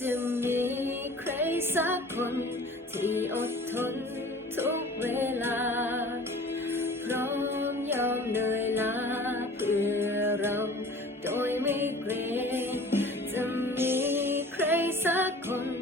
จะมีใครสักคน ที่อดทนทุกเวลา พร้อมยอมเหนื่อยล้าเพื่อเราโดยไม่เกรงจะมีใครสักคน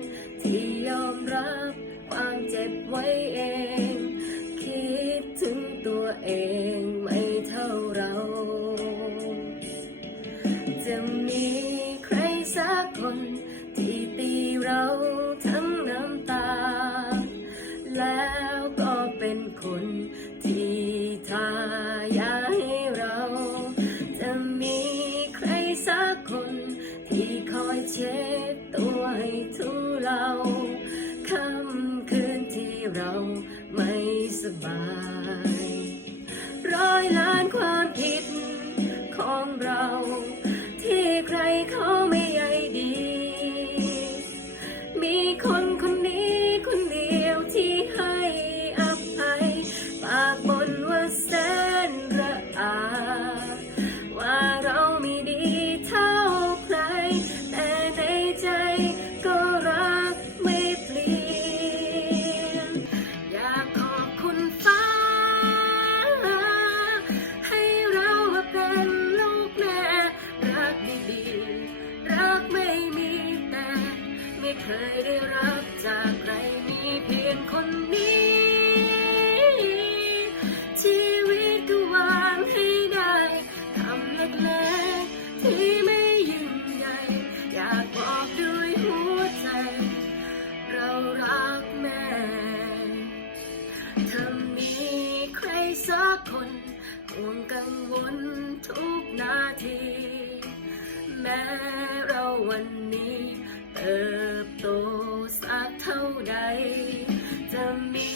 เช็ดตัวให้ทุเราค่ำคืนที่เราไม่สบาย คนห่วงกังวลทุกนาที แม้เราวันนี้เติบโตสักเท่าใด จะมี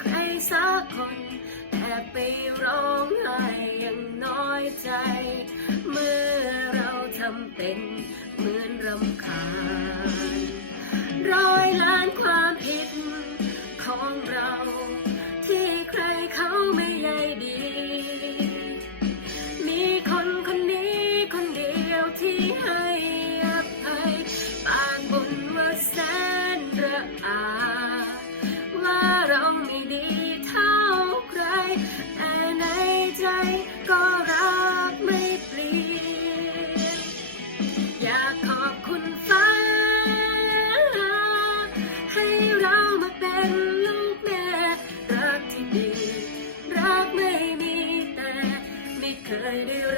ใครสักคนแอบไปร้องไห้อย่างน้อยใจ เมื่อเราทำเป็นเหมือนรำคาญร้อยล้านความ Do Hallelujah.